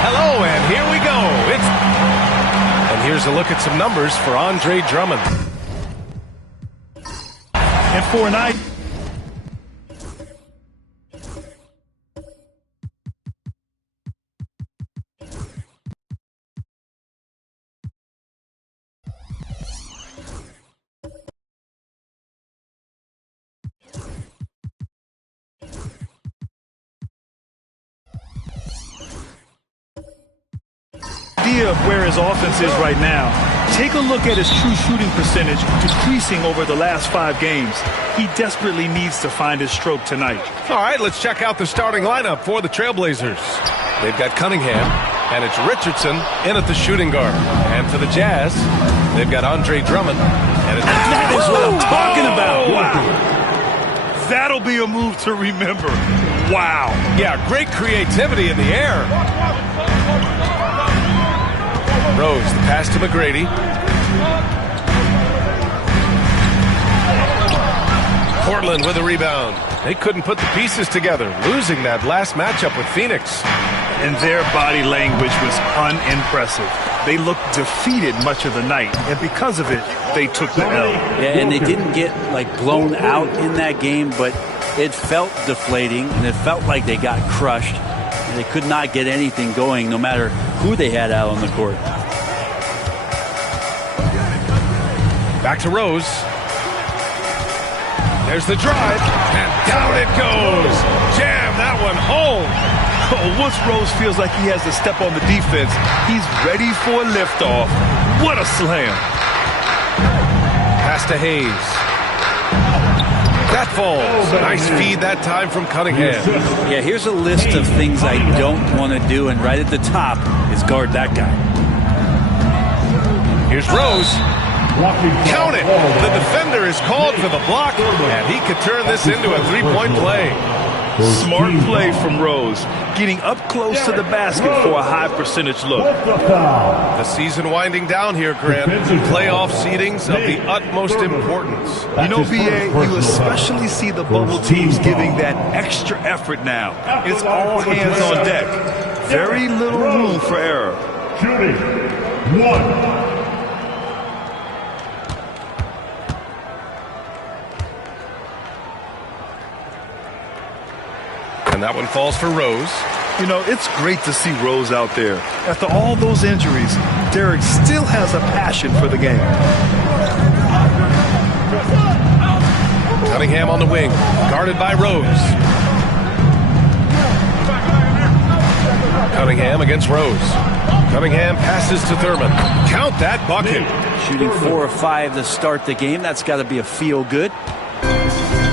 Hello, and here we go. And here's a look at some numbers for Andre Drummond. And for an eye. Of where his offense is right now. Take a look at his true shooting percentage decreasing over the last 5 games. He desperately needs to find his stroke tonight. All right, let's check out the starting lineup for the Trailblazers. They've got Cunningham, and it's Richardson in at the shooting guard. And for the Jazz, they've got Andre Drummond. And that is what I'm talking about. Wow. That'll be a move to remember. Wow. Yeah, great creativity in the air. Rose, the pass to McGrady. Portland with a rebound. They couldn't put the pieces together, losing that last matchup with Phoenix. And their body language was unimpressive. They looked defeated much of the night, and because of it, they took the L. Yeah, and they didn't get, like, blown out in that game, but it felt deflating, and it felt like they got crushed. They could not get anything going, no matter who they had out on the court. Back to Rose. There's the drive, and down it goes. Jam that one home. Oh, once Rose feels like he has to step on the defense, he's ready for a liftoff. What a slam. Pass to Hayes. That falls. Nice feed that time from Cunningham. Yeah, here's a list of things I don't want to do, and right at the top is guard that guy. Here's Rose. Count it. The defender is called for the block, and he could turn this into a three-point play. Smart play from Rose, getting up close to the basket for a high percentage look. The season winding down here, Grant. Playoff seedings of the utmost importance. You know, BA, you especially see the bubble teams giving that extra effort now. It's all hands on deck. Very little room for error. Shooting. 1. And that one falls for Rose. You know, it's great to see Rose out there. After all those injuries, Derek still has a passion for the game. Cunningham on the wing, guarded by Rose. Cunningham against Rose. Cunningham passes to Thurman. Count that bucket. Shooting 4 of 5 to start the game. That's got to be a feel good.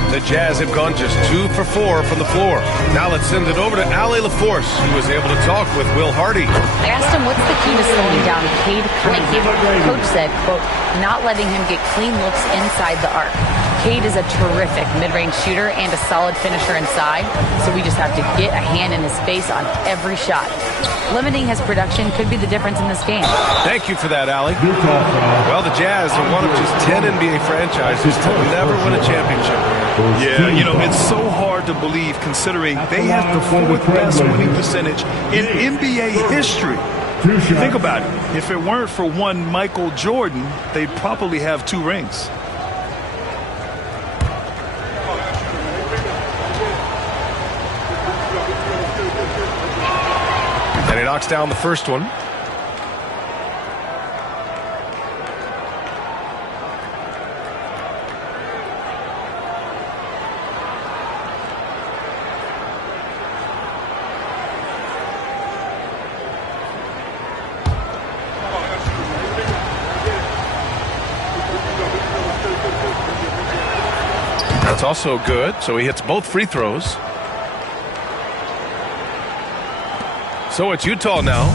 The The Jazz have gone just 2 for 4 from the floor. Now let's send it over to Allie LaForce, who was able to talk with Will Hardy. I asked him what's the key to slowing down Cade Cunningham. Coach said, quote, not letting him get clean looks inside the arc. Cade is a terrific mid-range shooter and a solid finisher inside, so we just have to get a hand in his face on every shot. Limiting his production could be the difference in this game. Thank you for that, Allie. Well, the Jazz are one of just 10 NBA franchises to never win a championship. Yeah, you know, it's so hard to believe considering they have the 4th best winning percentage in NBA history. Think about it. If it weren't for one Michael Jordan, they'd probably have 2 rings. And he knocks down the first one. That's also good, so he hits both free throws. So it's Utah now.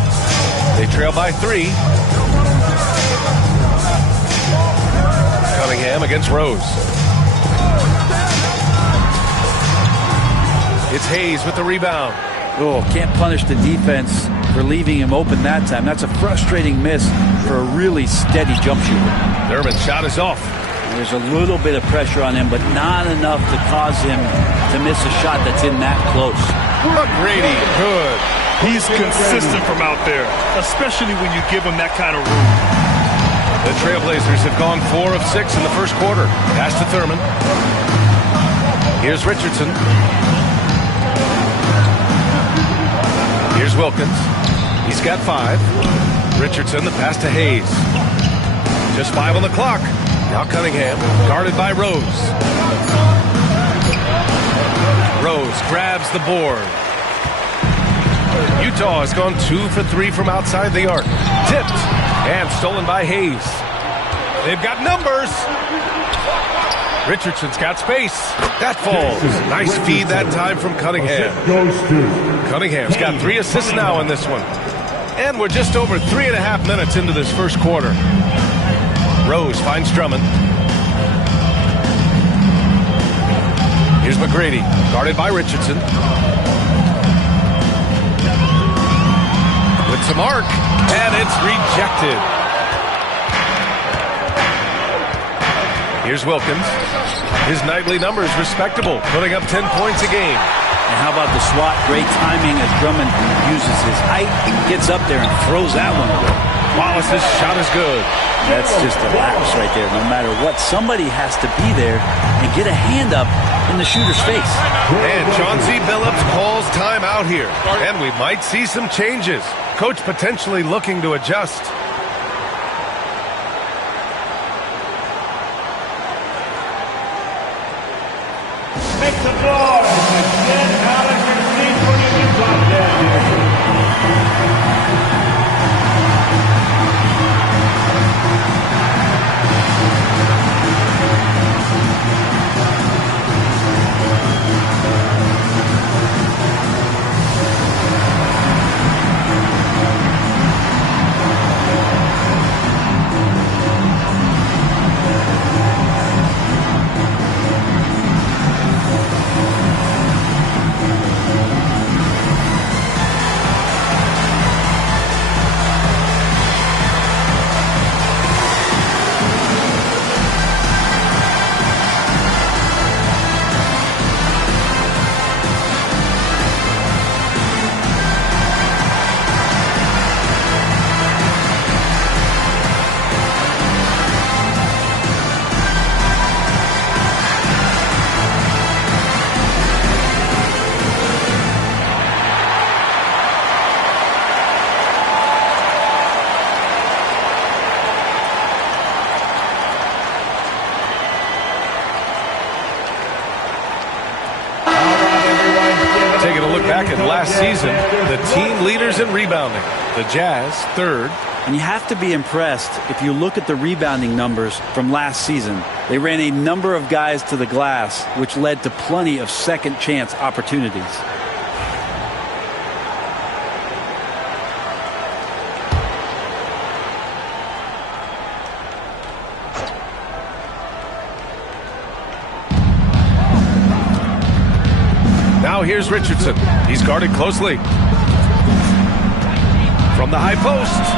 They trail by 3. Cunningham against Rose. It's Hayes with the rebound. Oh, can't punish the defense for leaving him open that time. That's a frustrating miss for a really steady jump shooter. Thurman's shot is off. There's a little bit of pressure on him, but not enough to cause him to miss a shot that's in that close. McGrady, good. He's consistent from out there, especially when you give him that kind of room. The Trailblazers have gone 4 of 6 in the first quarter. Pass to Thurman. Here's Richardson. Here's Wilkins. He's got 5. Richardson, the pass to Hayes. Just 5 on the clock. Now Cunningham, guarded by Rose. Rose grabs the board. Utah has gone 2 for 3 from outside the arc. Tipped and stolen by Hayes. They've got numbers. Richardson's got space. That falls. Nice feed that time from Cunningham. Cunningham's got 3 assists now in this one. And we're just over 3.5 minutes into this first quarter. Rose finds Drummond. Here's McGrady, guarded by Richardson. With some arc, and it's rejected. Here's Wilkins. His nightly numbers respectable, putting up 10 points a game. And how about the swat? Great timing as Drummond uses his height, gets up there and throws that one away. Wallace's shot is good. That's just a lapse right there. No matter what, somebody has to be there and get a hand up in the shooter's face. And Chauncey Billups calls time out here. And we might see some changes. Coach potentially looking to adjust. Make the floor. Get out of your seat when you can drop down. Back at last season, the team leaders in rebounding. The Jazz, 3rd. And you have to be impressed if you look at the rebounding numbers from last season. They ran a number of guys to the glass, which led to plenty of second chance opportunities. Now here's Richardson. He's guarded closely. From the high post.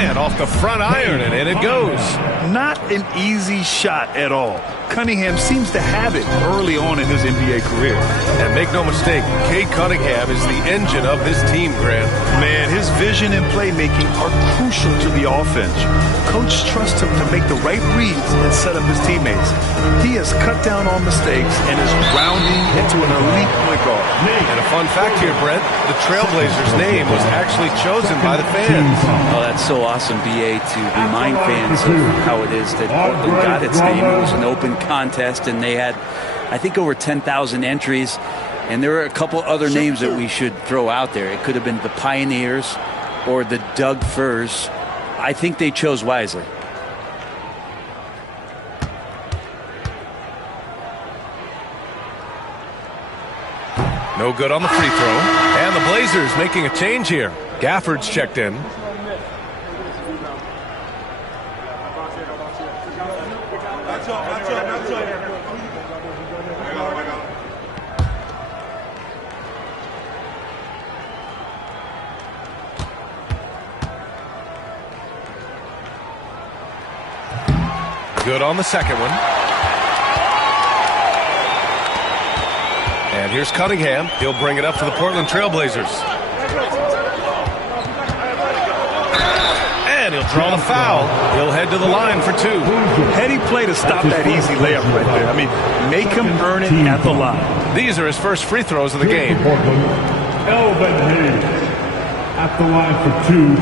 And off the front iron, and in it goes. Not an easy shot at all. Cunningham seems to have it early on in his NBA career. And make no mistake, Cade Cunningham is the engine of this team, Grant. Man, his vision and playmaking are crucial to the offense. Coach trusts him to make the right reads and set up his teammates. He has cut down on mistakes and is rounding into an elite point guard. And a fun fact here, Brett, the Trailblazers' name was actually chosen by the fans. Oh, that's so awesome, BA, to remind fans of how it is that Portland got its name. It was an open contest, and they had, I think, over 10,000 entries. And there were a couple other names that we should throw out there. It could have been the Pioneers or the Doug Furs. I think they chose wisely. No good on the free throw. And the Blazers making a change here. Gafford's checked in. Good on the second one. And here's Cunningham. He'll bring it up for the Portland Trailblazers. And he'll draw the foul. He'll head to the line for two. Heady play to stop that easy layup right there. I mean, make him earn it at the line. These are his first free throws of the game. Elvin Hayes at the line for two.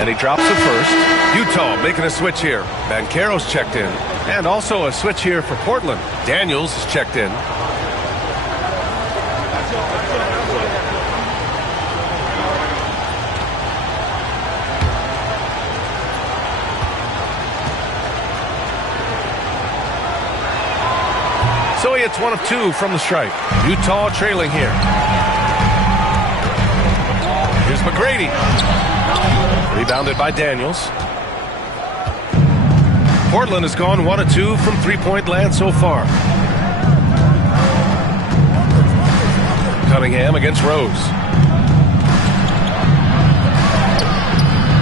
And he drops the first. Utah making a switch here. Banchero's checked in. And also a switch here for Portland. Daniels is checked in. So he hits one of two from the stripe. Utah trailing here. Here's McGrady. Rebounded by Daniels. Portland has gone 1 of 2 from three-point land so far. Cunningham against Rose.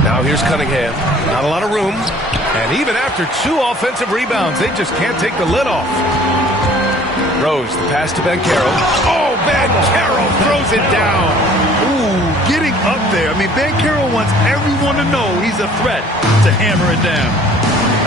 Now here's Cunningham. Not a lot of room. And even after 2 offensive rebounds, they just can't take the lid off. Rose, the pass to Banchero. Oh, Banchero throws it down. Ooh, getting up there. I mean, Banchero wants everyone to know he's a threat to hammer it down.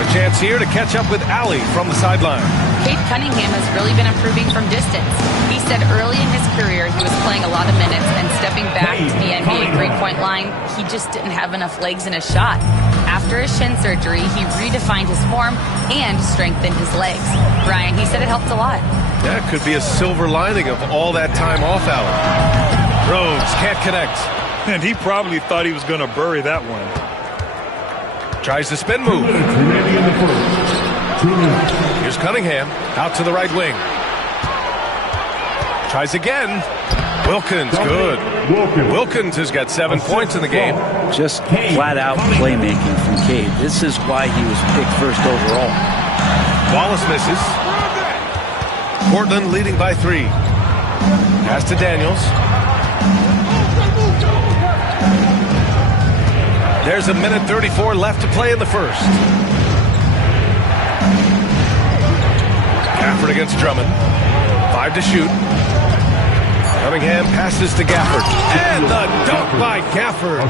A chance here to catch up with Allie from the sideline. Cade Cunningham has really been improving from distance. He said early in his career he was playing a lot of minutes, and stepping back to the NBA three-point line, he just didn't have enough legs in his shot. After his shin surgery, he redefined his form and strengthened his legs. Brian, he said it helped a lot. That could be a silver lining of all that time off, Allen. Rose can't connect. And he probably thought he was going to bury that one. Tries the spin move. Here's Cunningham out to the right wing. Tries again. Wilkins, good. Wilkins has got 7 points in the game. Just flat-out playmaking from Cade. This is why he was picked first overall. Wallace misses. Portland leading by 3. Pass to Daniels. There's a minute 34 left to play in the first. Gafford against Drummond. 5 to shoot. Cunningham passes to Gafford. And the dunk by Gafford.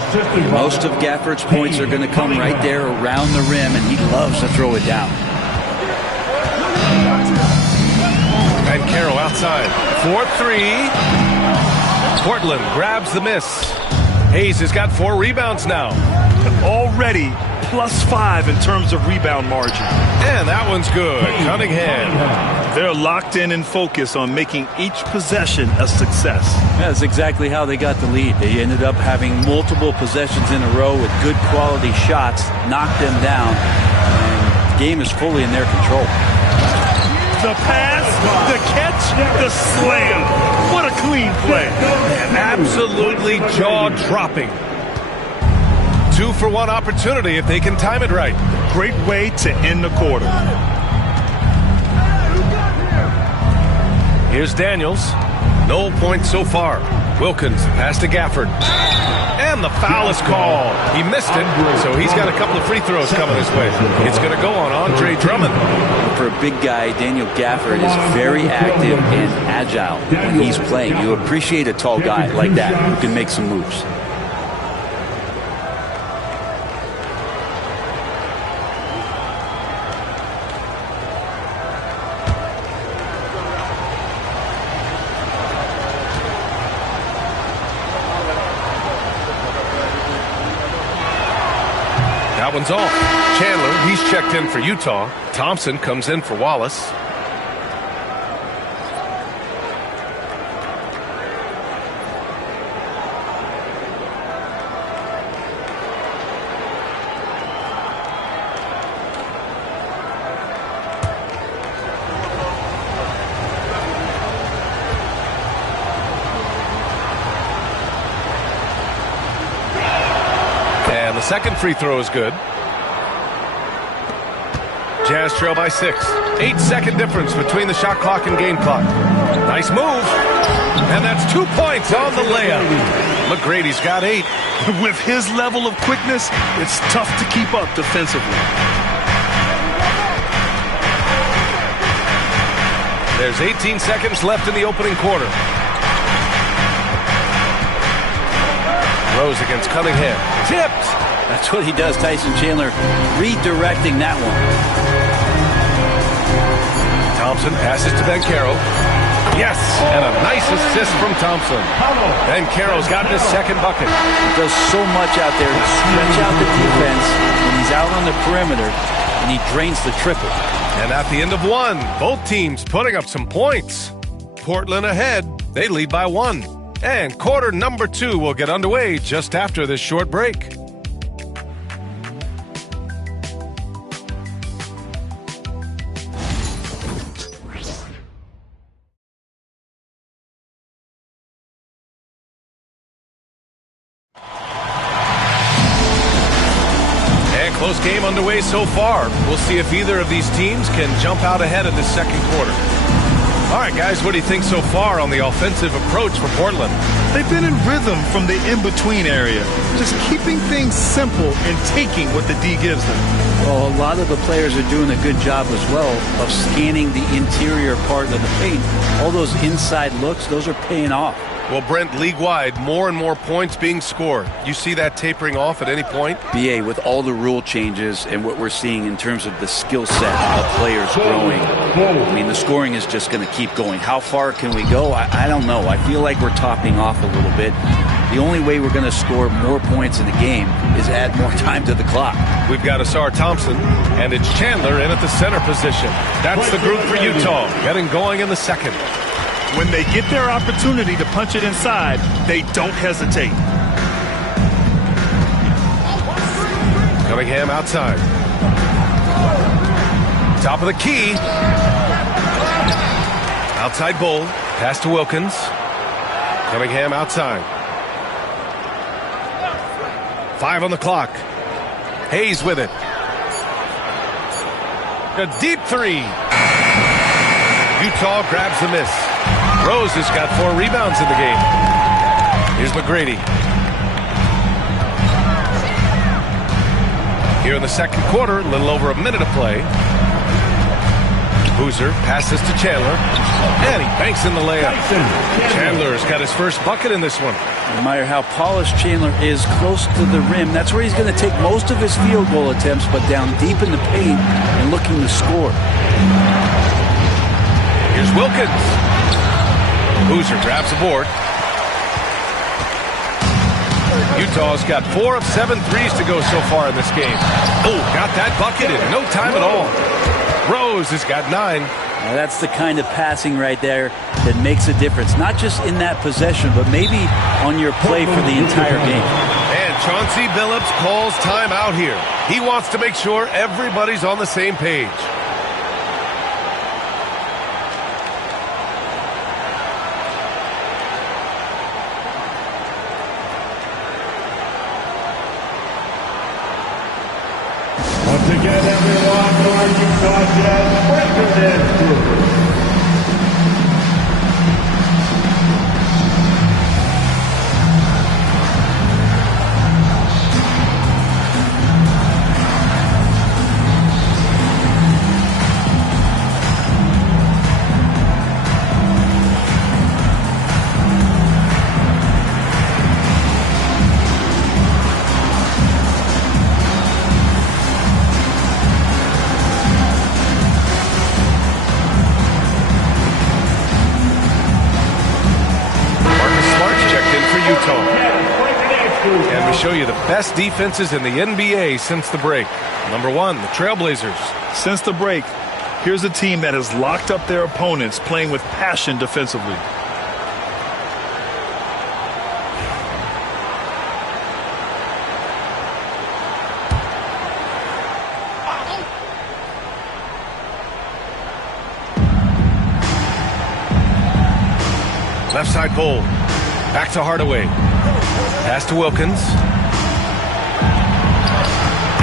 Most of Gafford's points are going to come right there around the rim, and he loves to throw it down. Banchero outside. 4-3. Portland grabs the miss. Hayes has got 4 rebounds now. Already +5 in terms of rebound margin. And that one's good. Cunningham. They're locked in and focused on making each possession a success. That's exactly how they got the lead. They ended up having multiple possessions in a row with good quality shots, knocked them down, and the game is fully in their control. The pass, the catch, the slam. What a clean play. Absolutely jaw-dropping. 2-for-1 opportunity if they can time it right. Great way to end the quarter. Here's Daniels. No points so far. Wilkins pass to Gafford. And the foul is called. He missed it, so he's got a couple of free throws coming his way. It's going to go on Andre Drummond. For a big guy, Daniel Gafford is very active and agile when he's playing. You appreciate a tall guy like that who can make some moves. That one's off. Chandler, he's checked in for Utah. Thompson comes in for Wallace. Second free throw is good. Jazz trail by 6. 8-second difference between the shot clock and game clock. Nice move. And that's 2 points on the layup. McGrady's got 8. With his level of quickness, it's tough to keep up defensively. There's 18 seconds left in the opening quarter. Rose against Cunningham. Tipped. That's what he does, Tyson Chandler, redirecting that one. Thompson passes to Banchero. Yes, and a nice assist from Thompson. Banchero's got his second bucket. He does so much out there to stretch out the defense when he's out on the perimeter, and he drains the triple. And at the end of one, both teams putting up some points. Portland ahead. They lead by 1. And quarter number 2 will get underway just after this short break. Close game underway so far. We'll see if either of these teams can jump out ahead in the second quarter. All right, guys, what do you think so far on the offensive approach for Portland? They've been in rhythm from the in-between area, just keeping things simple and taking what the D gives them. Well, a lot of the players are doing a good job as well of scanning the interior part of the paint. All those inside looks, those are paying off. Well, Brent, league-wide, more and more points being scored. You see that tapering off at any point? BA, with all the rule changes and what we're seeing in terms of the skill set of players growing, I mean, the scoring is just going to keep going. How far can we go? I don't know. I feel like we're topping off a little bit. The only way we're going to score more points in the game is add more time to the clock. We've got Asar Thompson, and it's Chandler in at the center position. That's the group for Utah, getting going in the second. When they get their opportunity to punch it inside, they don't hesitate. Cunningham outside. Top of the key. Outside Bull. Pass to Wilkins. Cunningham outside. 5 on the clock. Hayes with it. A deep 3. Utah grabs the miss. Rose has got 4 rebounds in the game. Here's McGrady. Here in the second quarter, a little over a minute of play. Boozer passes to Chandler, and he banks in the layup. Chandler's got his first bucket in this one. No matter how polished Chandler is close to the rim, that's where he's going to take most of his field goal attempts, but down deep in the paint and looking to score. Here's Wilkins. Boozer grabs the board. Utah's got 4 of 7 threes to go so far in this game. Oh, got that bucket in no time at all. Rose has got 9. Now that's the kind of passing right there that makes a difference, not just in that possession, but maybe on your play for the entire game. And Chauncey Billups calls timeout here. He wants to make sure everybody's on the same page. Once again, everyone, to our Utah Jazz Breaker Dance Group. And we show you the best defenses in the NBA since the break. Number 1, the Trailblazers. Since the break, here's a team that has locked up their opponents, playing with passion defensively. Left side pull. Back to Hardaway. Pass to Wilkins.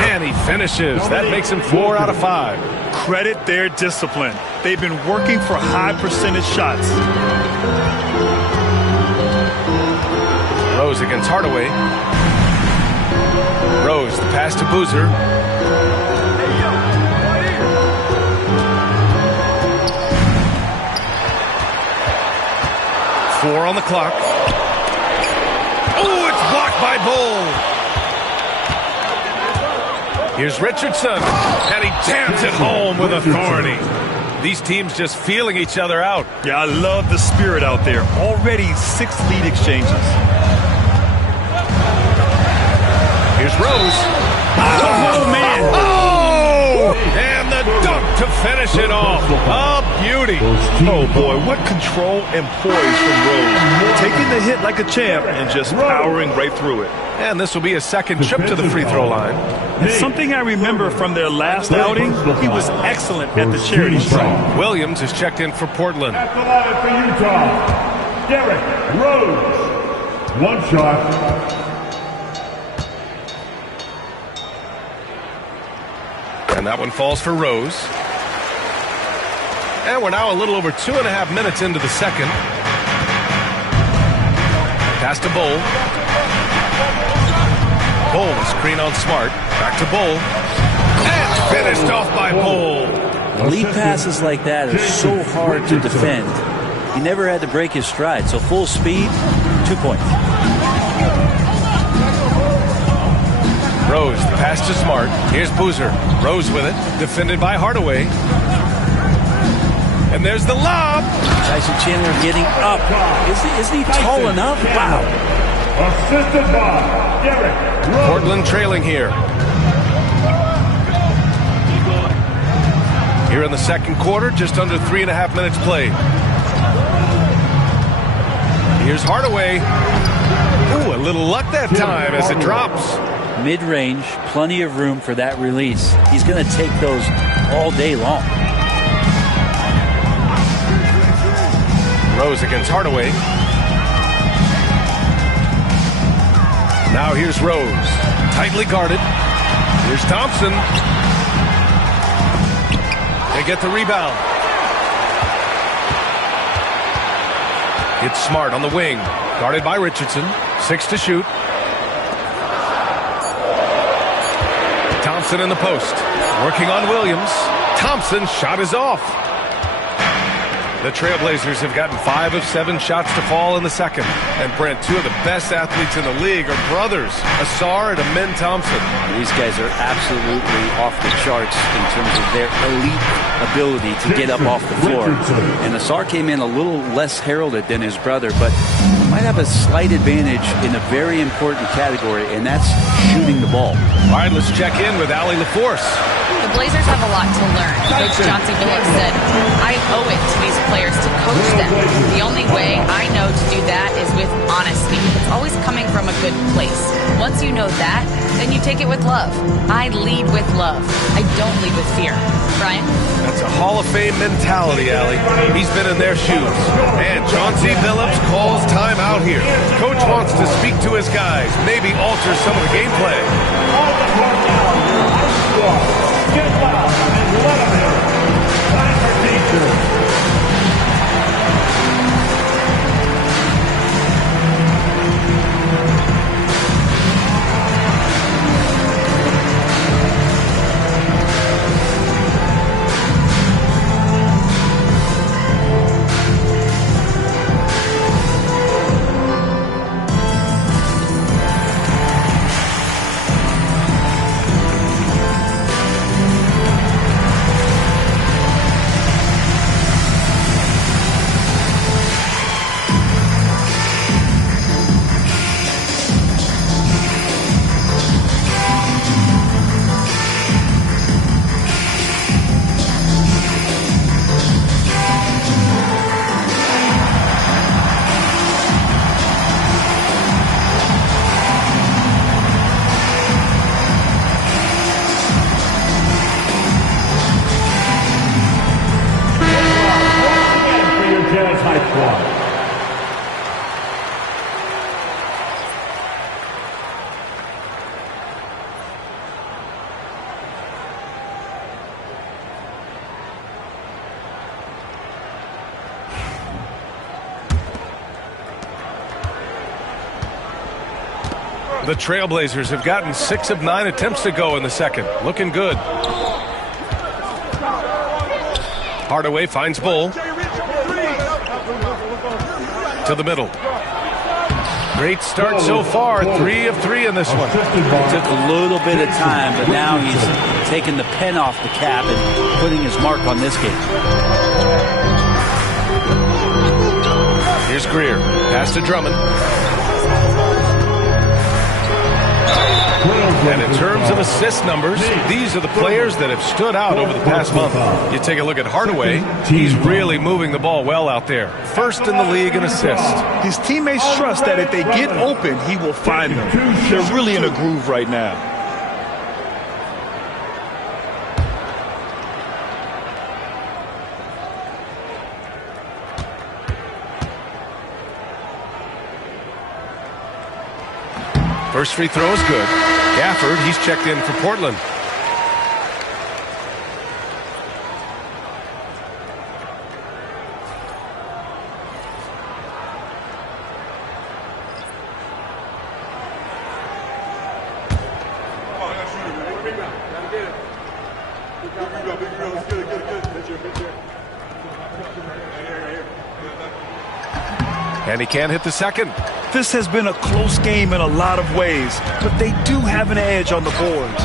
And he finishes. That makes him 4 out of 5. Credit their discipline. They've been working for high percentage shots. Rose against Hardaway. Rose, the pass to Boozer. Four on the clock. Oh, it's blocked by Bull. Here's Richardson, and he jams it home with authority. These teams just feeling each other out. Yeah, I love the spirit out there. Already 6 lead exchanges. Here's Rose. Oh, man. Oh! And the dunk to finish it off. A beauty. Oh, boy, what control and poise from Rose. Taking the hit like a champ and just powering right through it. And this will be a second trip to the free throw line. And something I remember from their last outing, he was excellent at the charity stripe. Williams is checked in for Portland. That's the line for Utah. Derrick Rose. One shot. And that one falls for Rose. And we're now a little over 2.5 minutes into the second. Pass to Bull. Bull, the screen on Smart. Back to Bull. And finished off by Bull. Lead passes like that are so hard to defend. He never had to break his stride. So full speed, 2 points. Rose, the pass to Smart. Here's Boozer. Rose with it. Defended by Hardaway. And there's the lob. Tyson Chandler getting up. Isn't he tall enough? Wow. Assisted by Derrick Rose. Portland trailing here. Here in the second quarter, just under 3.5 minutes played. Here's Hardaway. Ooh, a little luck that time as it drops. Mid-range, plenty of room for that release. He's going to take those all day long. Rose against Hardaway. Now here's Rose. Tightly guarded. Here's Thompson. They get the rebound. It's Smart on the wing. Guarded by Richardson. 6 to shoot. Thompson in the post. Working on Williams. Thompson's shot is off. The Trailblazers have gotten 5 of 7 shots to fall in the second. And Brent, 2 of the best athletes in the league are brothers, Asar and Amin Thompson. These guys are absolutely off the charts in terms of their elite ability to get up off the floor. And Asar came in a little less heralded than his brother, but might have a slight advantage in a very important category, and that's shooting the ball. All right, let's check in with Allie LaForce. The Blazers have a lot to learn. Coach Chauncey Billups said, I owe it to these players to coach them. The only way I know to do that is with honesty. It's always coming from a good place. Once you know that, then you take it with love. I lead with love. I don't lead with fear. Brian? That's a Hall of Fame mentality, Allie. He's been in their shoes. And Chauncey Billups calls time out here. Coach wants to speak to his guys, maybe alter some of the gameplay. On the court now, your high squad. Get loud and let them hear it. Time for teachers. The Trailblazers have gotten 6 of 9 attempts to go in the second. Looking good. Hardaway finds Bull. To the middle. Great start so far. 3 of 3 in this one. It took a little bit of time, but now he's taking the pen off the cap and putting his mark on this game. Here's Greer. Pass to Drummond. And in terms of assist numbers, these are the players that have stood out over the past month. You take a look at Hardaway. He's really moving the ball well out there. First in the league in assists. His teammates trust that if they get open, he will find them. They're really in a groove right now. First free throw is good. Gafford, he's checked in for Portland. And he can't hit the second. This has been a close game in a lot of ways, but they do have an edge on the boards.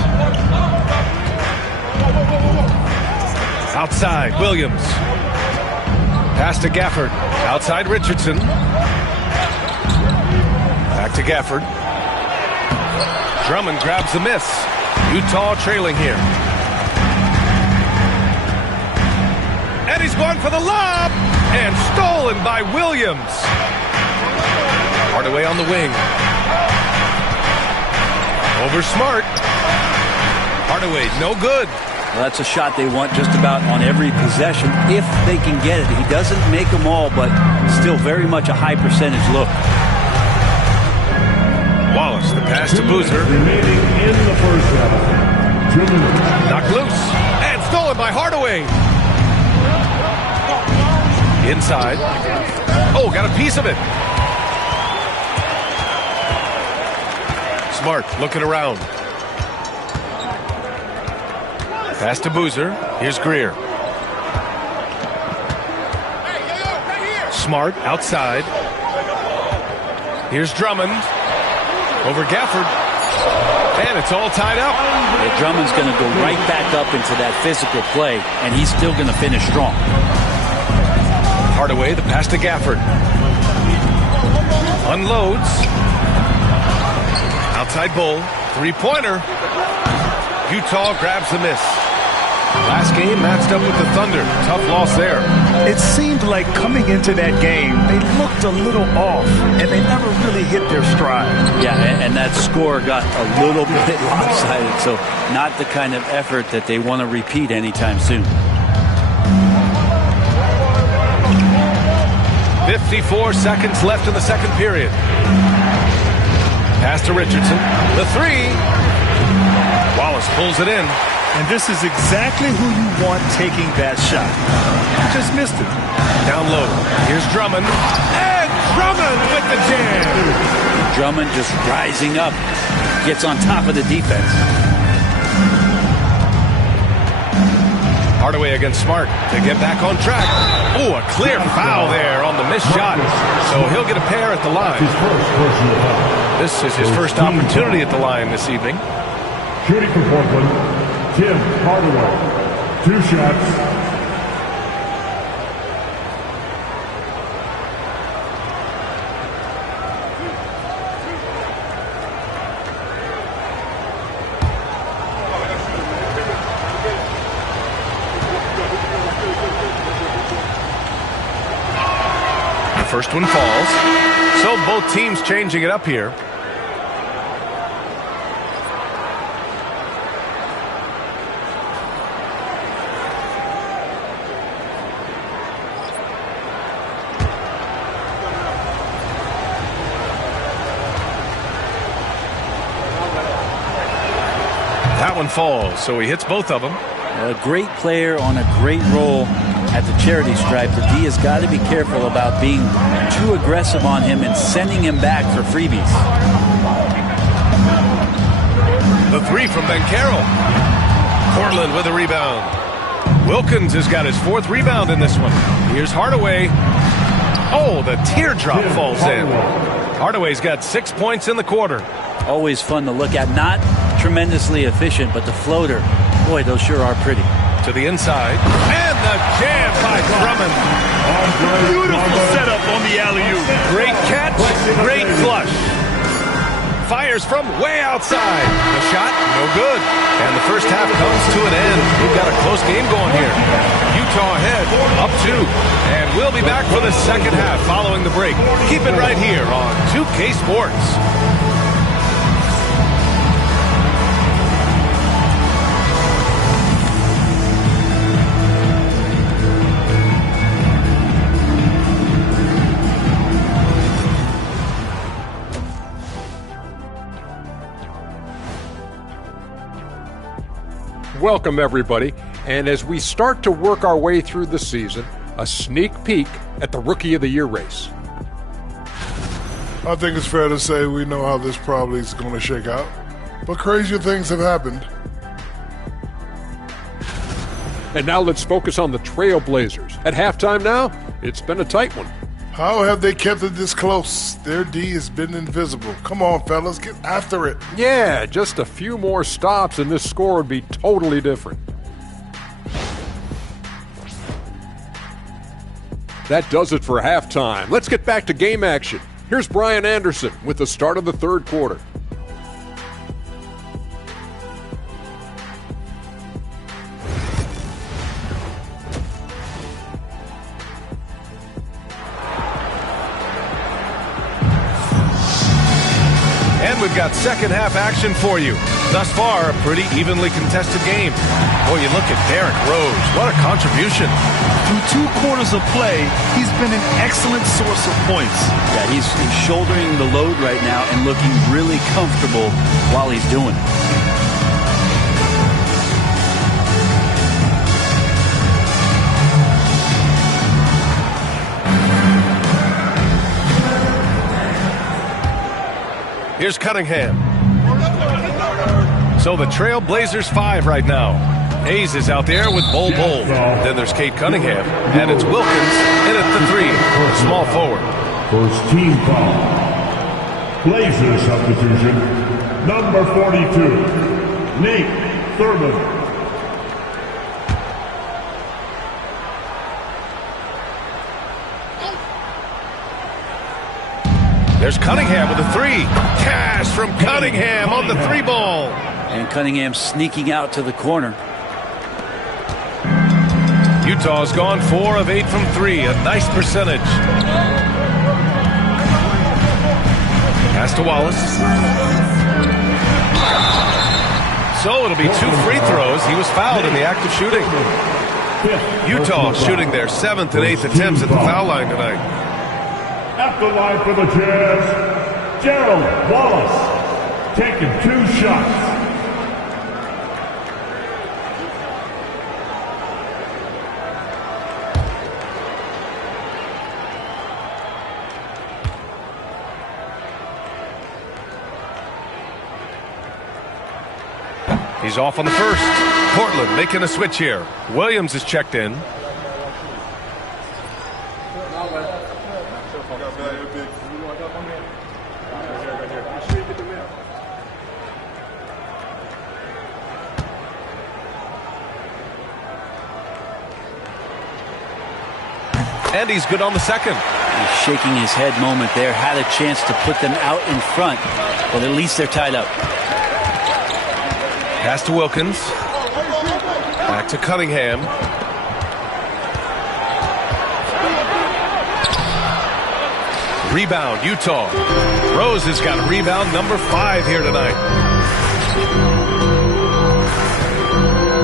Outside, Williams. Pass to Gafford. Outside, Richardson. Back to Gafford. Drummond grabs the miss. Utah trailing here. And he's going for the lob. And stolen by Williams. Hardaway on the wing. Over Smart. Hardaway, no good. Well, that's a shot they want just about on every possession if they can get it. He doesn't make them all, but still very much a high percentage look. Wallace, the pass to Boozer. Remaining in the first half. 2 minutes. Knocked loose. And stolen by Hardaway. Inside. Oh, got a piece of it. Smart looking around. Pass to Boozer. Here's Greer. Smart outside. Here's Drummond over Gafford. And it's all tied up. Yeah, Drummond's going to go right back up into that physical play, and he's still going to finish strong. Hardaway, the pass to Gafford. Unloads. Outside Bull. Three-pointer. Utah grabs the miss. Last game matched up with the Thunder. Tough loss there. It seemed like coming into that game, they looked a little off, and they never really hit their stride. Yeah, and that score got a little bit lopsided, so not the kind of effort that they want to repeat anytime soon. 54 seconds left in the second period. Pass to Richardson. The three. Wallace pulls it in. And this is exactly who you want taking that shot. Just missed it. Down low. Here's Drummond. And Drummond with the jam. Drummond just rising up. Gets on top of the defense. Hardaway against Smart to get back on track. Oh, a clear foul there on the missed shot. So he'll get a pair at the line. This is his first opportunity at the line this evening. Shooting for Portland, Tim Hardaway. 2 shots. The first one falls. So both teams changing it up here. That one falls, so he hits both of them. A great player on a great role at the charity stripe. The D has got to be careful about being too aggressive on him and sending him back for freebies. The three from Banchero. Portland with a rebound. Wilkins has got his 4th rebound in this one. Here's Hardaway. Oh, the teardrop falls in. Hardaway's got 6 points in the quarter. Always fun to look at. Not tremendously efficient, but the floater, boy, those sure are pretty. To the inside. And the jam by Drummond. Beautiful setup on the alley-oop. Great catch, great flush. Fires from way outside. The shot, no good. And the first half comes to an end. We've got a close game going here. Utah ahead, up 2. And we'll be back for the second half following the break. Keep it right here on 2K Sports. Welcome, everybody. And as we start to work our way through the season, a sneak peek at the Rookie of the Year race. I think it's fair to say we know how this probably is going to shake out, but crazier things have happened. And now let's focus on the Trailblazers. At halftime now, it's been a tight one. How have they kept it this close? Their D has been invisible. Come on, fellas, get after it. Yeah, just a few more stops and this score would be totally different. That does it for halftime. Let's get back to game action. Here's Brian Anderson with the start of the third quarter. We've got second half action for you. Thus far, a pretty evenly contested game. Boy, you look at Derrick Rose. What a contribution. Through 2 quarters of play, he's been an excellent source of points. Yeah, he's shouldering the load right now and looking really comfortable while he's doing it. Here's Cunningham. So the Trailblazers 5 right now. Hayes is out there with Bol Bol. Then there's Kate Cunningham. And it's Wilkins in at the 3. Small forward. First team foul. Blazer substitution. Number 42. Nate Thurman. There's Cunningham with a 3. Cash from Cunningham on the 3 ball. And Cunningham sneaking out to the corner. Utah's gone 4 of 8 from 3. A nice percentage. Pass to Wallace. So it'll be 2 free throws. He was fouled in the act of shooting. Utah shooting their 7th and 8th attempts at the foul line tonight. At the line for the Jazz, Gerald Wallace, taking 2 shots. He's off on the first. Portland making a switch here. Williams is checked in. And he's good on the second. He's shaking his head moment there. Had a chance to put them out in front. But at least they're tied up. Pass to Wilkins. Back to Cunningham. Rebound, Utah. Rose has got rebound number 5 here tonight.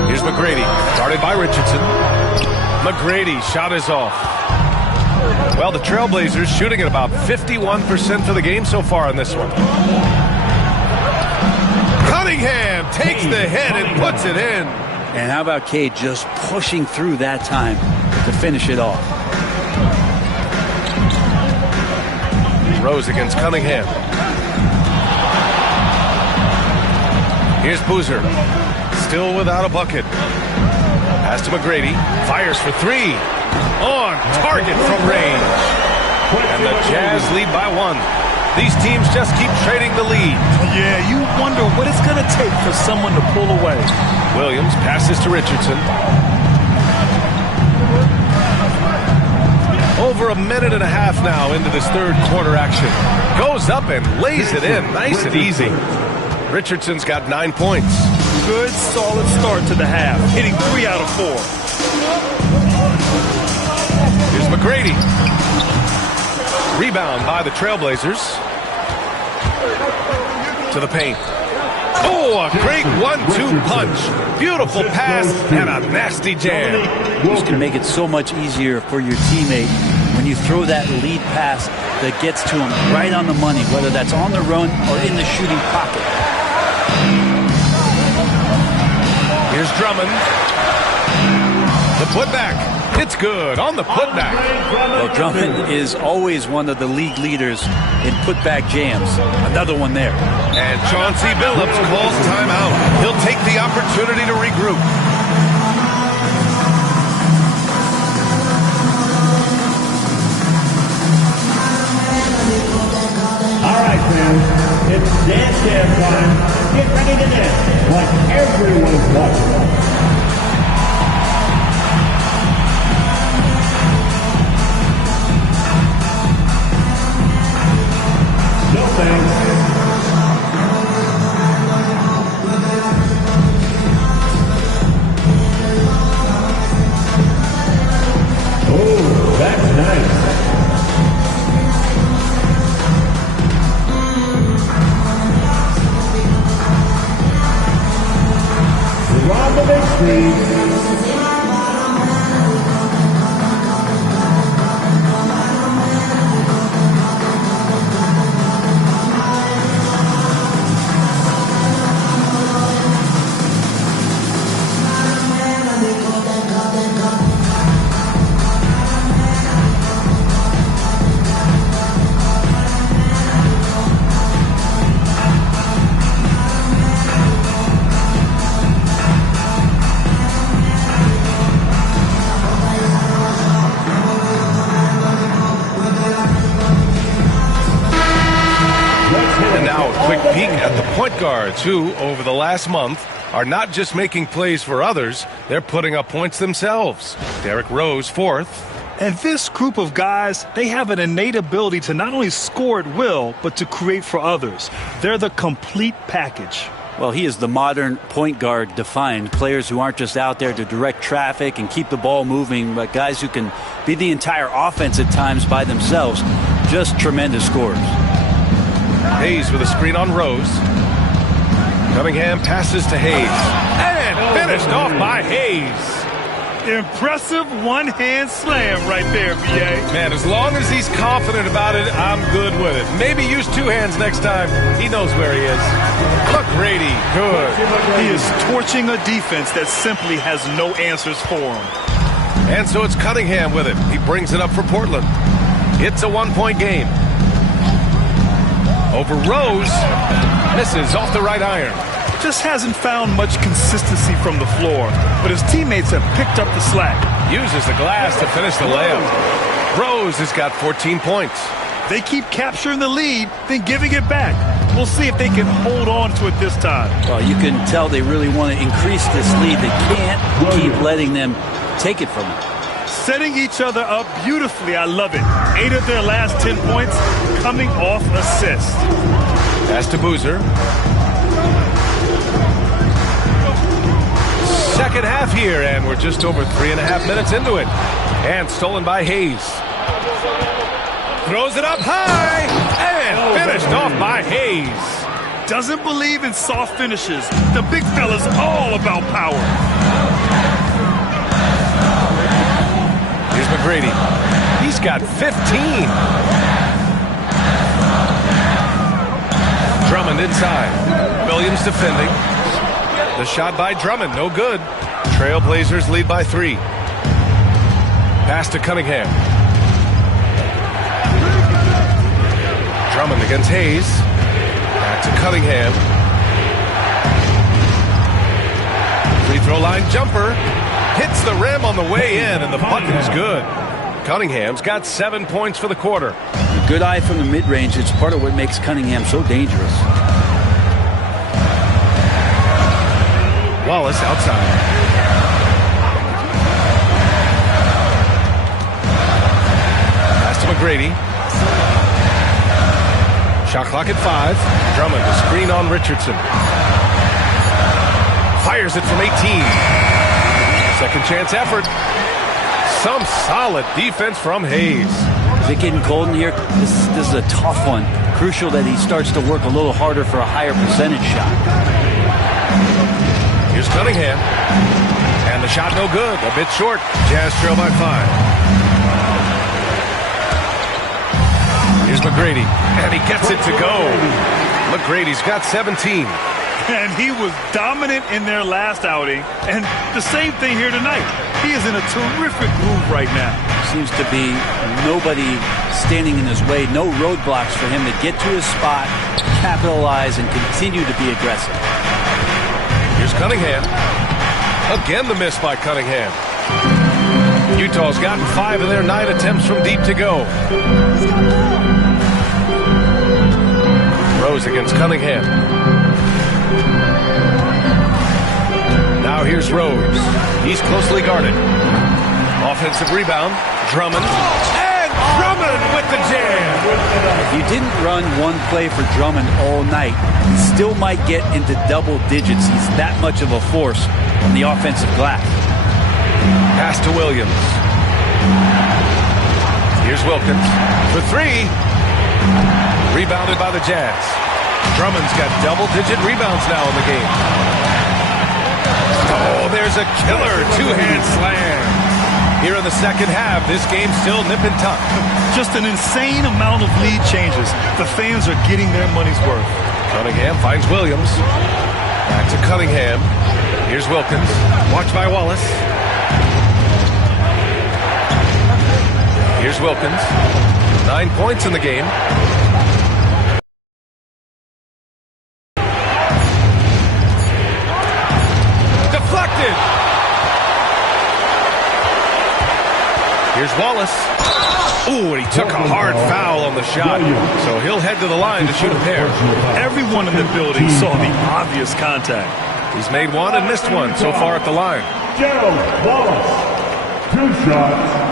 Here's McGrady. Guarded by Richardson. McGrady, shot is off. Well, the Trailblazers shooting at about 51% for the game so far on this one. Cunningham takes the hit and puts it in. And how about Cade just pushing through that time to finish it off. Rose against Cunningham. Here's Boozer. Still without a bucket. Pass to McGrady. Fires for 3. On target from range. And the Jazz lead by 1. These teams just keep trading the lead. Yeah, you wonder what it's going to take for someone to pull away. Williams passes to Richardson. Over a minute and a half now into this third quarter action. Goes up and lays it in. Nice and easy. Richardson's got 9 points. Good, solid start to the half. Hitting 3 out of 4. Here's McGrady. Rebound by the Trailblazers. To the paint. Oh, a great 1-2 punch. Beautiful pass and a nasty jam. This can make it so much easier for your teammate when you throw that lead pass that gets to him right on the money, whether that's on the run or in the shooting pocket. Here's Drummond. The putback. It's good on the putback. Well, Drummond is always one of the league leaders in putback jams. Another one there. And Chauncey Billups calls timeout. He'll take the opportunity to regroup. All right, fans, it's dance time. Get ready to dance like everyone's watching. No thanks. Oh, that's nice. Rob the big screen. point guards who, over the last month, are not just making plays for others, they're putting up points themselves. Derrick Rose, fourth. And this group of guys, they have an innate ability to not only score at will, but to create for others. They're the complete package. Well, he is the modern point guard defined. Players who aren't just out there to direct traffic and keep the ball moving, but guys who can be the entire offense at times by themselves. Just tremendous scorers. Hayes with a screen on Rose. Cunningham passes to Hayes. And finished off by Hayes. Impressive one-hand slam right there, B.A. Man, as long as he's confident about it, I'm good with it. Maybe use two hands next time. He knows where he is. McGrady, good. He is torching a defense that simply has no answers for him. And so it's Cunningham with it. He brings it up for Portland. It's a one-point game. Over Rose. Misses off the right iron. Just hasn't found much consistency from the floor, but his teammates have picked up the slack. Uses the glass to finish the layup. Rose has got 14 points. They keep capturing the lead, then giving it back. We'll see if they can hold on to it this time. Well, you can tell they really want to increase this lead. They can't keep letting them take it from them. Setting each other up beautifully. I love it. 8 of their last 10 points coming off assists. Pass to Boozer. Second half here, and we're just over 3.5 minutes into it. And stolen by Hayes. Throws it up high, and finished off by Hayes. Doesn't believe in soft finishes. The big fella's all about power. Here's McGrady. He's got 15. Drummond inside. Williams defending. The shot by Drummond, no good. Trailblazers lead by 3. Pass to Cunningham. Drummond against Hayes. Back to Cunningham. Free throw line jumper. Hits the rim on the way in, and the bucket is good. Cunningham's got 7 points for the quarter. A good eye from the mid-range. It's part of what makes Cunningham so dangerous. Wallace outside. Pass to McGrady. Shot clock at 5. Drummond, a screen on Richardson. Fires it from 18. Second chance effort. Some solid defense from Hayes. Is it getting cold in here? This is a tough one. Crucial that he starts to work a little harder for a higher percentage shot. Here's Cunningham. And the shot no good. A bit short. Jazz trail by 5. Here's McGrady. And he gets it to go. McGrady's got 17. And he was dominant in their last outing. And the same thing here tonight. He is in a terrific groove right now. Seems to be nobody standing in his way. No roadblocks for him to get to his spot, capitalize, and continue to be aggressive. Here's Cunningham. Again the miss by Cunningham. Utah's gotten 5 of their 9 attempts from deep to go. Rose against Cunningham. Now here's Rose. He's closely guarded. Offensive rebound. Drummond. And Drummond with the jam. If you didn't run one play for Drummond all night, he still might get into double digits. He's that much of a force on the offensive glass. Pass to Williams. Here's Wilkins for 3. Rebounded by the Jazz. Drummond's got double-digit rebounds now in the game. Oh, there's a killer two-hand slam. Here in the second half, this game's still nip and tuck. Just an insane amount of lead changes. The fans are getting their money's worth. Cunningham finds Williams. Back to Cunningham. Here's Wilkins. Watched by Wallace. Here's Wilkins. 9 points in the game. Deflected. Here's Wallace. Ooh, and he took a hard foul on the shot. So he'll head to the line to shoot a pair. Everyone in the building saw the obvious contact. He's made one and missed one so far at the line. Gerald Wallace, 2 shots.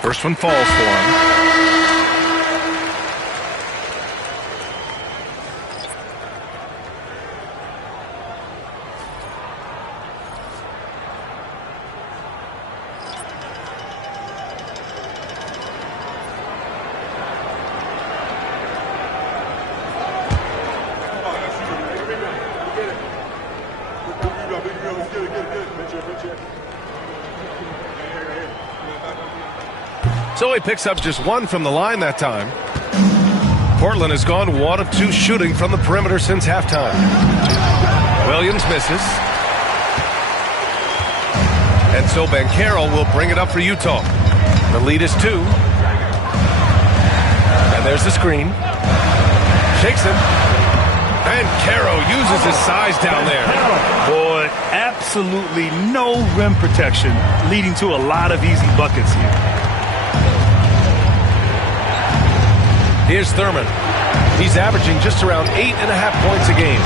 First one falls for him. So he picks up just one from the line that time. Portland has gone 1 of 2 shooting from the perimeter since halftime. Williams misses. And so Banchero will bring it up for Utah. The lead is 2. And there's the screen. Shakes it. Banchero uses his size down there. Boy, absolutely no rim protection, leading to a lot of easy buckets here. Here's Thurman. He's averaging just around 8.5 points a game.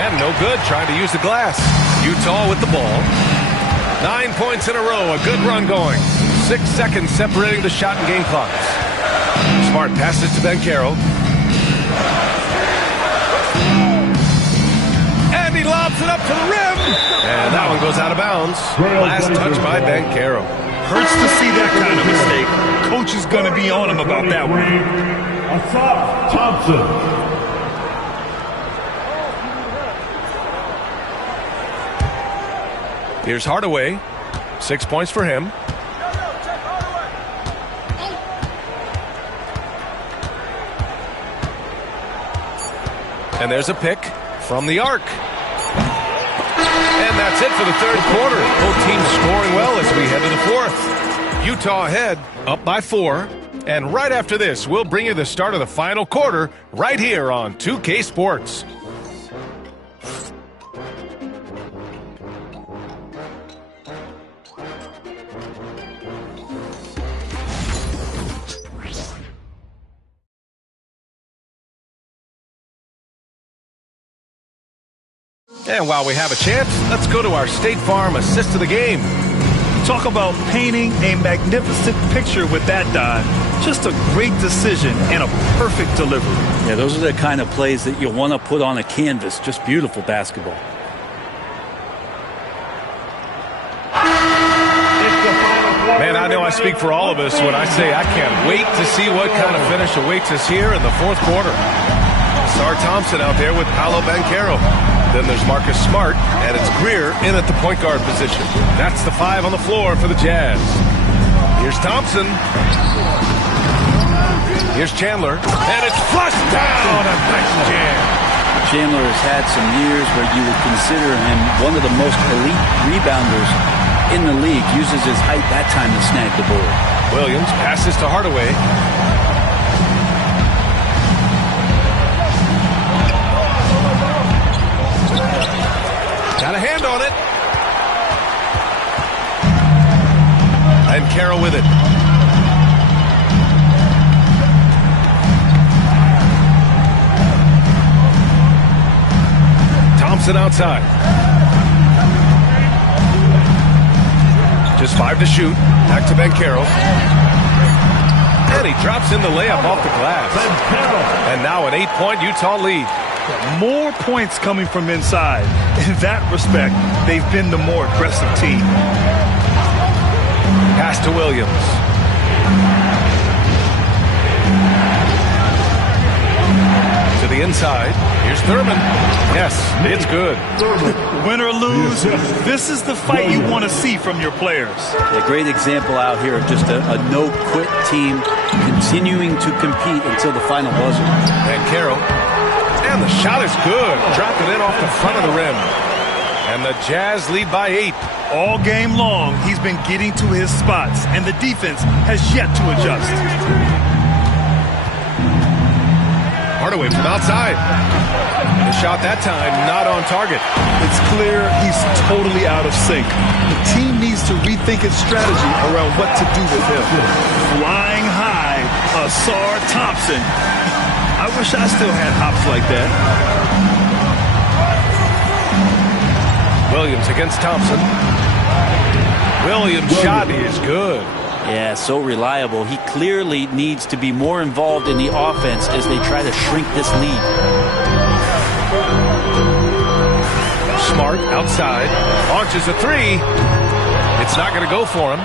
And no good trying to use the glass. Utah with the ball. 9 points in a row. A good run going. 6 seconds separating the shot and game clocks. Smart passes to Banchero. And he lobs it up to the rim. And that one goes out of bounds. Last touch by Banchero. Hurts to see that kind of mistake. Coach is going to be on him about that one. Asaf Thompson. Here's Hardaway. 6 points for him. And there's a pick from the arc. And that's it for the third quarter. Both teams scoring well as we head to the fourth. Utah ahead, up by 4. And right after this, we'll bring you the start of the final quarter right here on 2K Sports. And while we have a chance, let's go to our State Farm assist of the game. Talk about painting a magnificent picture with that dive. Just a great decision and a perfect delivery. Yeah, those are the kind of plays that you want to put on a canvas. Just beautiful basketball. Man, I know I speak for all of us when I say I can't wait to see what kind of finish awaits us here in the fourth quarter. Sar Thompson out there with Paolo Banchero. Then there's Marcus Smart, and it's Greer in at the point guard position. That's the 5 on the floor for the Jazz. Here's Thompson. Here's Chandler, and it's flushed down. A nice jam. Chandler has had some years where you would consider him one of the most elite rebounders in the league. Uses his height that time to snag the ball. Williams passes to Hardaway. Got a hand on it. And Carroll with it. Thompson outside. Just 5 to shoot. Back to Banchero. And he drops in the layup off the glass. And now an 8-point Utah lead. More points coming from inside. In that respect, they've been the more aggressive team. Pass to Williams. To the inside. Here's Thurman. Yes, it's good. Win or lose, this is the fight you want to see from your players. A great example out here of just a no-quit team continuing to compete until the final buzzer. And Carroll. And the shot is good. Dropped it in off the front of the rim. And the Jazz lead by 8. All game long, he's been getting to his spots, and the defense has yet to adjust. Hardaway from outside. The shot that time not on target. It's clear he's totally out of sync. The team needs to rethink its strategy around what to do with him. Flying high, Asar Thompson. I wish I still had hops like that. Williams against Thompson. Williams' shot is good. Yeah, so reliable. He clearly needs to be more involved in the offense as they try to shrink this lead. Smart outside. Launches a 3. It's not going to go for him.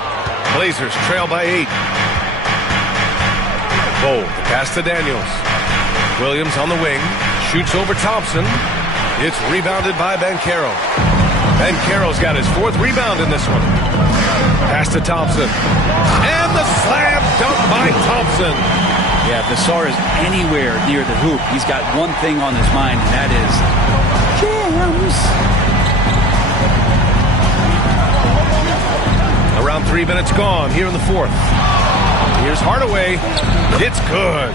Blazers trail by 8. Bold. Pass to Daniels. Williams on the wing. Shoots over Thompson. It's rebounded by Banchero. Banchero's got his 4th rebound in this one. Pass to Thompson. And the slam dunk by Thompson. Yeah, if Asar is anywhere near the hoop, he's got one thing on his mind, and that is jams. Around 3 minutes gone here in the 4th. Here's Hardaway. It's good.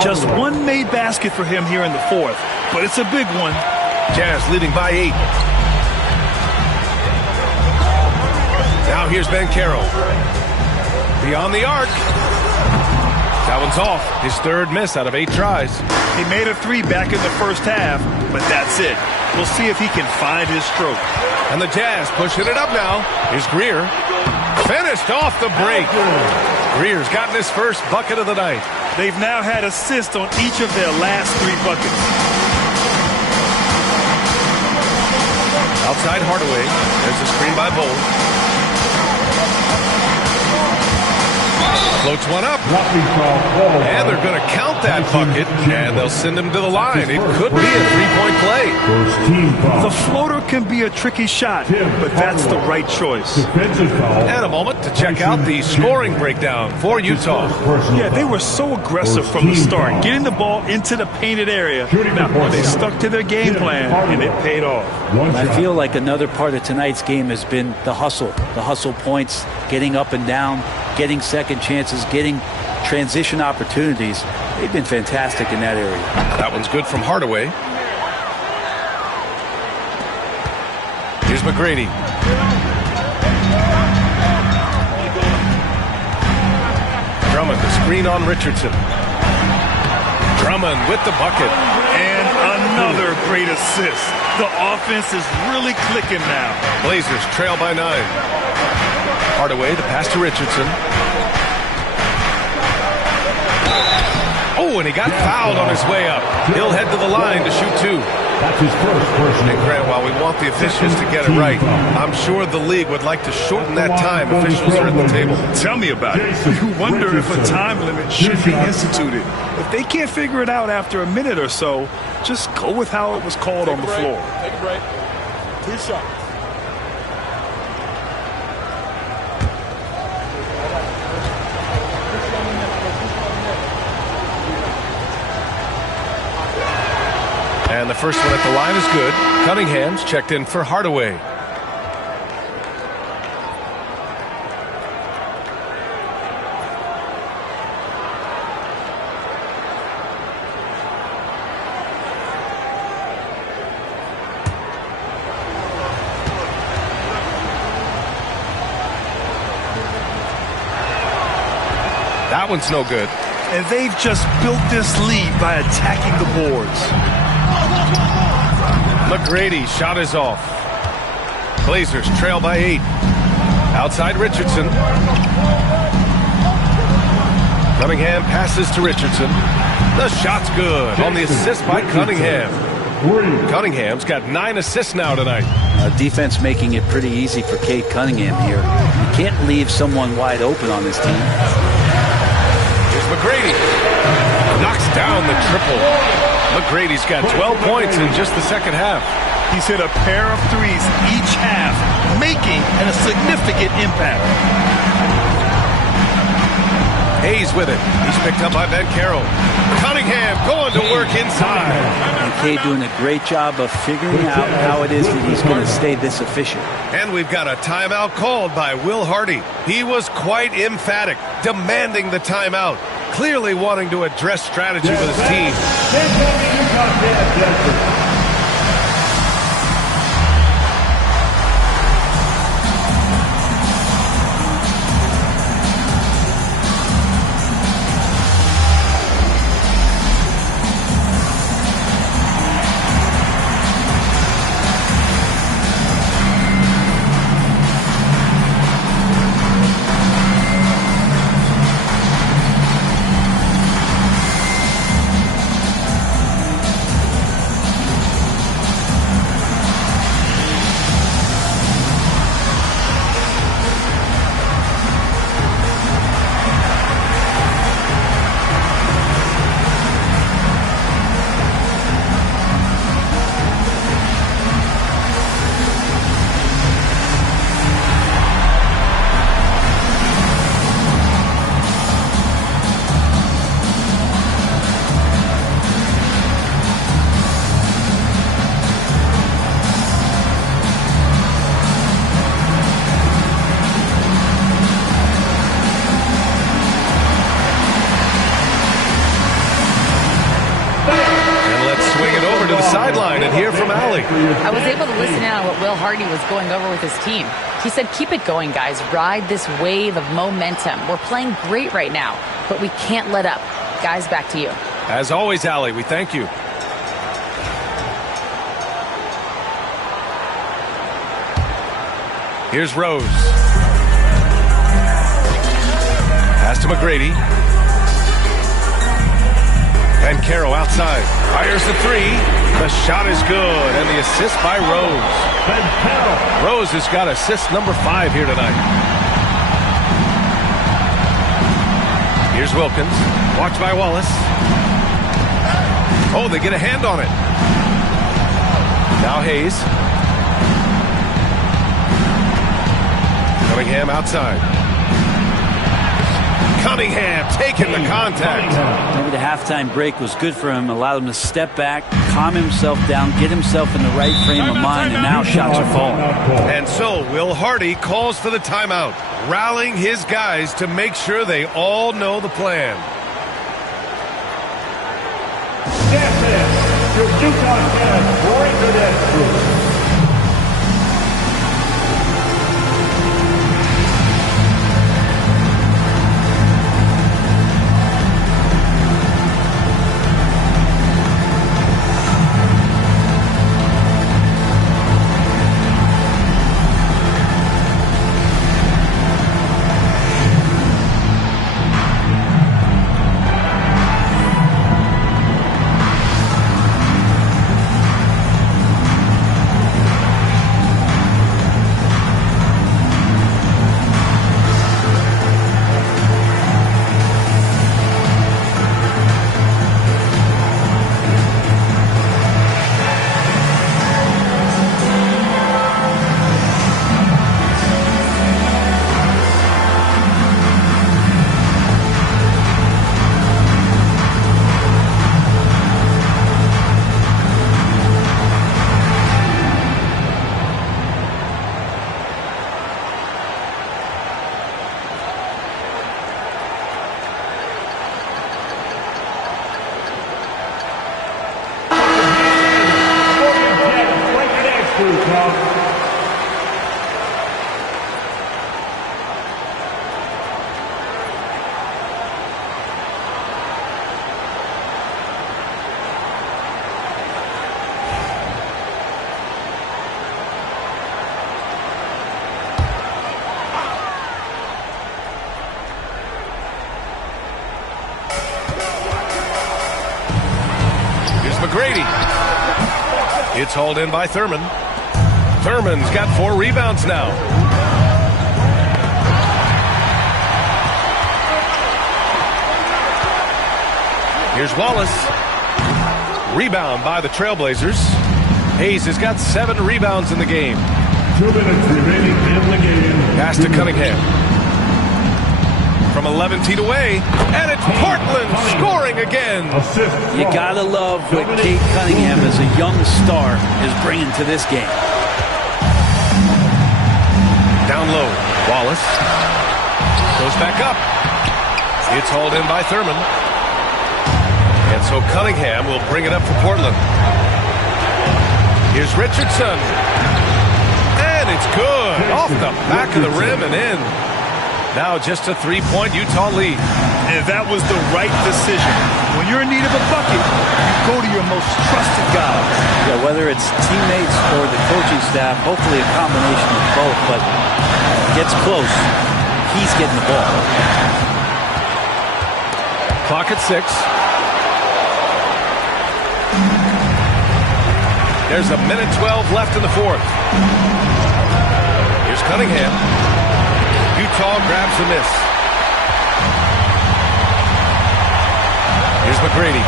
Just one made basket for him here in the 4th, but it's a big one. Jazz leading by 8. Now here's Banchero. Beyond the arc. That one's off. His 3rd miss out of 8 tries. He made a 3 back in the first half, but that's it. We'll see if he can find his stroke. And the Jazz pushing it up now. Here's Greer. Finished off the break. Greer's gotten his first bucket of the night. They've now had assists on each of their last 3 buckets. Outside Hardaway. There's a screen by Bold. Floats one up. And they're going to count that bucket, and they'll send him to the line. It could be a 3-point play. The floater can be a tricky shot, but that's the right choice. And a moment to check out the scoring breakdown for Utah. Yeah, they were so aggressive from the start, getting the ball into the painted area. Now, they stuck to their game plan, and it paid off. I feel like another part of tonight's game has been the hustle points, getting up and down, getting second chances, getting transition opportunities. They've been fantastic in that area. That one's good from Hardaway. Here's McGrady. Drummond, the screen on Richardson. Drummond with the bucket. And another great assist. The offense is really clicking now. Blazers trail by 9. Hardaway, the pass to Richardson. Oh, and he got fouled on his way up. He'll head to the line to shoot 2. That's his first personal. And Grant, while we want the officials to get it right, I'm sure the league would like to shorten that time officials are at the table. Tell me about it. You wonder if a time limit should be instituted. If they can't figure it out after a minute or so, just go with how it was called on the floor. Take a break. 2 shots. And the first one at the line is good. Cunningham's checked in for Hardaway. That one's no good. And they've just built this lead by attacking the boards. McGrady shot is off. Blazers trail by 8. Outside Richardson. Cunningham passes to Richardson. The shot's good on the assist by Cunningham. Cunningham's got 9 assists now tonight. Defense making it pretty easy for Cade Cunningham here. You can't leave someone wide open on this team. Here's McGrady. Knocks down the triple. McGrady's got 12 points in just the second half. He's hit a pair of 3s each half, making a significant impact. Hayes with it. He's picked up by Ben Carroll. Cunningham going to work inside. And Cade doing a great job of figuring out how it is that he's going to stay this efficient. And we've got a timeout called by Will Hardy. He was quite emphatic, demanding the timeout, clearly wanting to address strategy with his team. Sideline and hear from Allie. I was able to listen in on what Will Hardy was going over with his team. He said, keep it going, guys. Ride this wave of momentum. We're playing great right now, but we can't let up. Guys, back to you. As always, Allie, we thank you. Here's Rose. Pass to McGrady. Ben Carroll outside. Fires the three. The shot is good, and the assist by Rose. Rose has got assist number 5 here tonight. Here's Wilkins. Watched by Wallace. Oh, they get a hand on it. Now Hayes. Cunningham outside. Cunningham taking the contact. Maybe the halftime break was good for him. Allowed him to step back, calm himself down, get himself in the right frame of mind, and now shots are falling. And so Will Hardy calls for the timeout, rallying his guys to make sure they all know the plan. That's it. Your Utah Jazz break the net through. McGrady. It's hauled in by Thurman. Thurman's got 4 rebounds now. Here's Wallace. Rebound by the Trailblazers. Hayes has got 7 rebounds in the game. 2 minutes remaining in the game. Pass to Cunningham. from 11 feet away, and it's Portland scoring again. You gotta love what Cade Cunningham as a young star is bringing to this game. Down low, Wallace goes back up. It's hauled in by Thurman. And so Cunningham will bring it up for Portland. Here's Richardson. And it's good. Off the back of the rim and in. Now just a three-point Utah lead. And that was the right decision. When you're in need of a bucket, you go to your most trusted guy. Yeah, whether it's teammates or the coaching staff, hopefully a combination of both, but gets close. He's getting the ball. Clock at 6. There's a minute 12 left in the fourth. Here's Cunningham. Utah grabs the miss. Here's McGrady.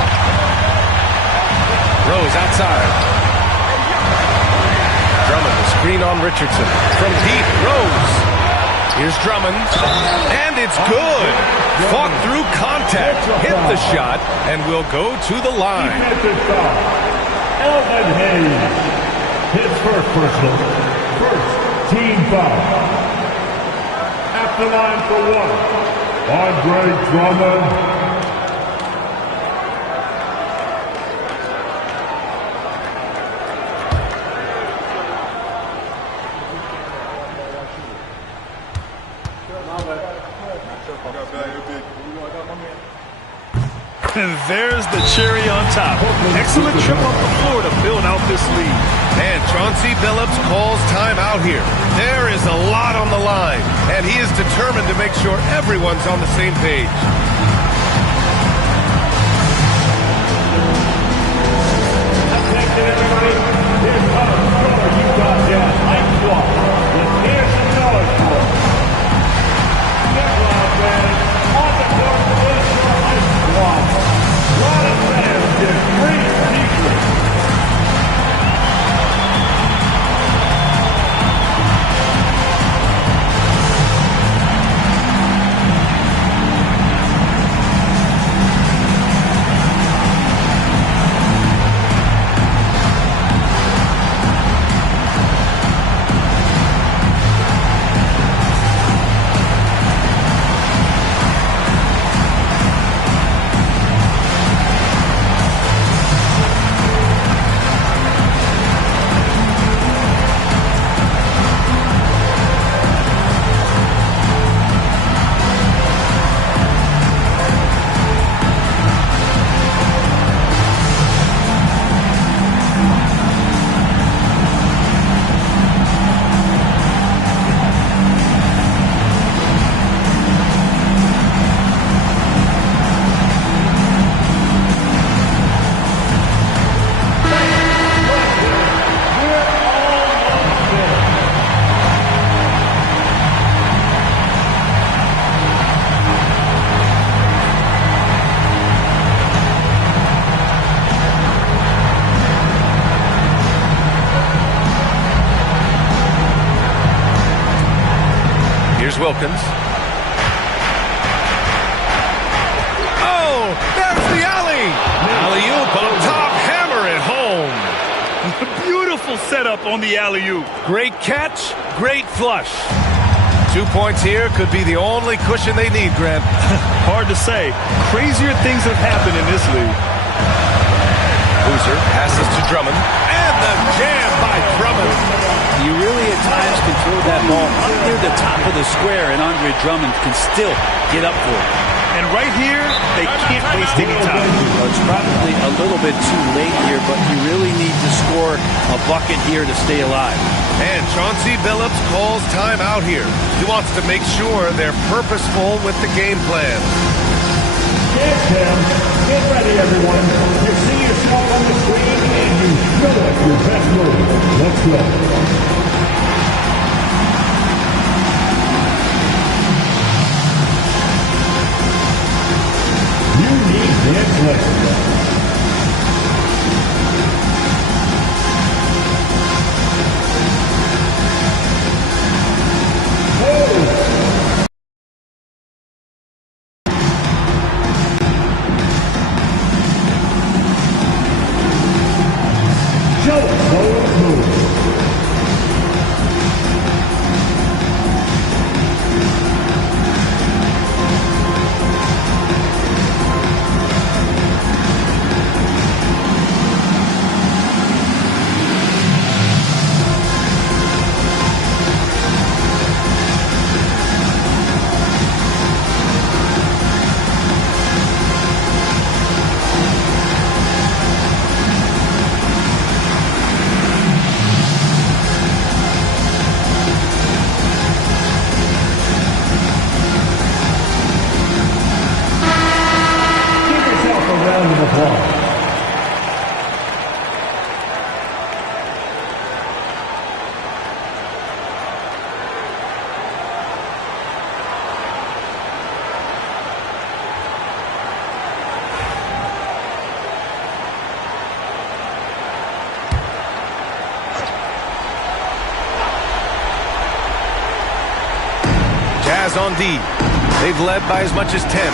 Rose outside. Drummond, the screen on Richardson. From deep, Rose. Here's Drummond. And it's good. Fought through contact. Hit the shot and will go to the line. Elvin Hayes. His first personal. First team foul. At the line for one, Andre Drummond. And there's the cherry on top. Excellent trip up the floor to build out this lead. And Chauncey Billups calls timeout here. There is a lot on the line, and he is determined to make sure everyone's on the same page. Attention, everybody. Here's our star Utah Jazz Light Squad. Here's the color squad. Get loud, man. On the court is your Light Squad. Run and fans in three sequence. Wilkins. Oh, there's the alley. Alley-oop on top, hammer it home. Beautiful setup on the alley-oop. Great catch, great flush. 2 points here could be the only cushion they need, Grant. Hard to say. Crazier things have happened in this league. Boozer passes to Drummond, and the jam by Drummond. You really at times can throw that ball up near the top of the square, and Andre Drummond can still get up for it. And right here, they can't waste any time. Well, it's probably a little bit too late here, but you really need to score a bucket here to stay alive. And Chauncey Billups calls timeout here. He wants to make sure they're purposeful with the game plan. Yes, Tim. Get ready, everyone. You see yourself on the screen, and you show us your best move. Let's go. You need this list. Jazz on D. They've led by as much as 10.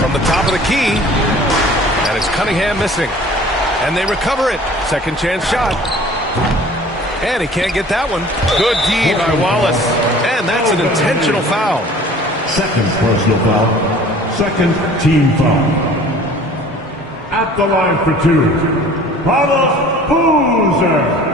From the top of the key. And it's Cunningham missing. And they recover it. Second chance shot. And he can't get that one. Good D by Wallace. And that's an intentional foul. Second personal foul. Second team foul. At the line for two, Carlos Boozer.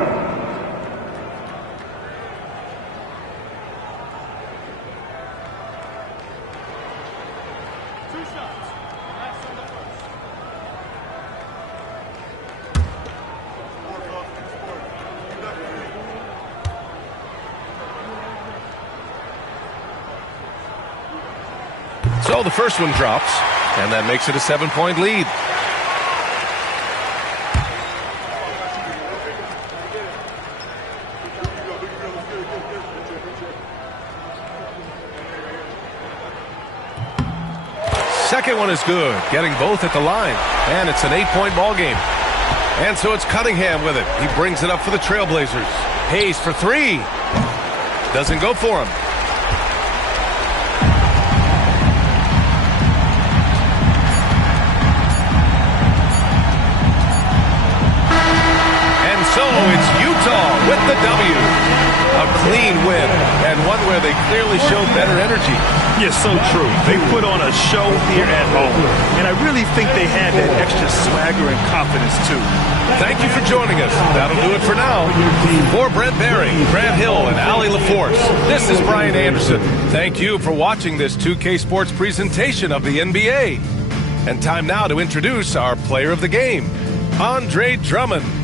So the first one drops, and that makes it a 7-point lead. Second one is good, getting both at the line, and it's an 8-point ball game. And so it's Cunningham with it. He brings it up for the Trailblazers. Hayes for three. Doesn't go for him. So it's Utah with the W. A clean win, and one where they clearly showed better energy. Yes, so true. They put on a show here at home, and I really think they had that extra swagger and confidence, too. Thank you for joining us. That'll do it for now. For Brent Barry, Grant Hill, and Allie LaForce, this is Brian Anderson. Thank you for watching this 2K Sports presentation of the NBA. And time now to introduce our player of the game, Andre Drummond.